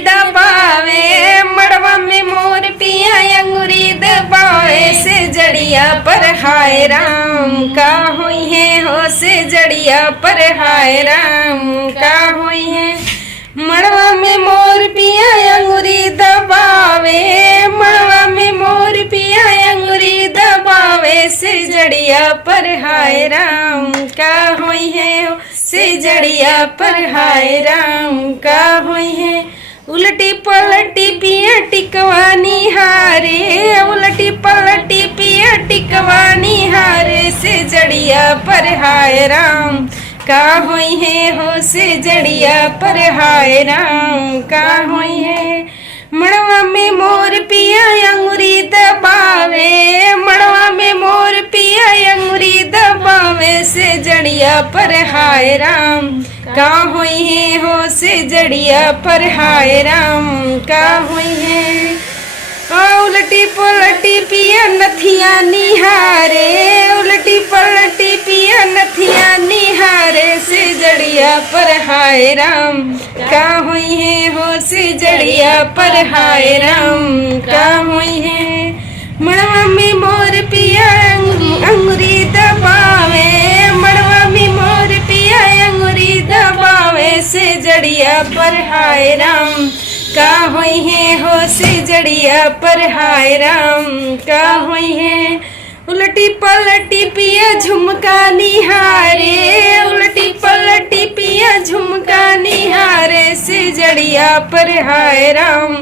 दबावे, मड़वा में मोर पिया अंगूरी दबावे, से जड़िया पर हाय राम का हुई है हो, से जड़िया पर हाय राम का हुई है। मड़वा में मोर पिया अंगूरी दबावे, मड़वा में मोर पिया अंगूरी दबावे, से जड़िया पर हाय राम का हुई है, से जड़िया पर हाय राम का हुई है। उलटी पलटी पिया टिकवानी हारे, उलटी पलटी पिया टिकवानी हारे, से जड़िया पर हाय राम का हुई है हो, से जड़िया पर हाय राम का हुई है। मड़वा में मोर पिया अंगूरी दबावे, मड़वा में मोर पिया अंगूरी दबावे, से जड़िया पर हाय राम का हुई है हो, से जड़िया पर हाय राम का हुई है। उलटी पलटी पिया नथिया निहारे, उलटी पलटी पिया नथिया निहारे, से जड़िया पर हाय राम का हुई है हो, से जड़िया पर हाय राम का हुई है। मड़वा में मोर पिया अंगूरी दबावे, मड़वा में मोर पिया अंगूरी दबावे, से जड़िया पर हाय राम का हुई है हो, से जड़िया पर हाय राम का हुई है। उलटी पलटी पिया झुमका निहारे, उलटी पलटी पिया झुमका निहारे, से जड़िया पर हाय राम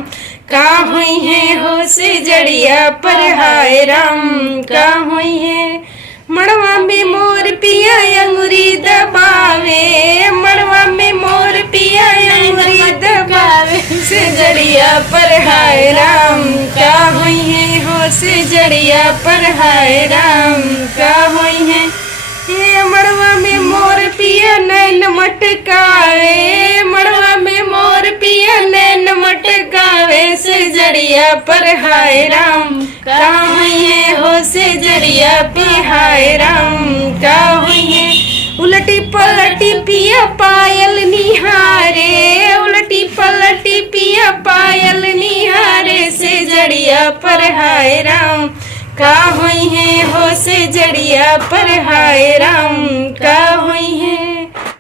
का हुई है हो, से जड़िया पर हाय राम का हुई है। मड़वा में मोर पिया अंगूरी दबावे, मड़वा में मोर पिया अंगूरी दबावे, से जड़िया पर हाय राम का हुई है हो, से जड़िया पर हाय राम का हुई है। ये मड़वा में मोर पिया नैन मटकावे, मड़वा में मोर पिया नैन मटकावे, से जड़िया पर हाय राम का हुई है हो, से जड़िया पे हाय राम का हुई है। उलटी पलटी पिया पायल निहारे, उलटी पलटी पिया पायल निहारे, से जड़िया पर हाय राम का हुई है हो, से जड़िया पर हाय राम का हुई है।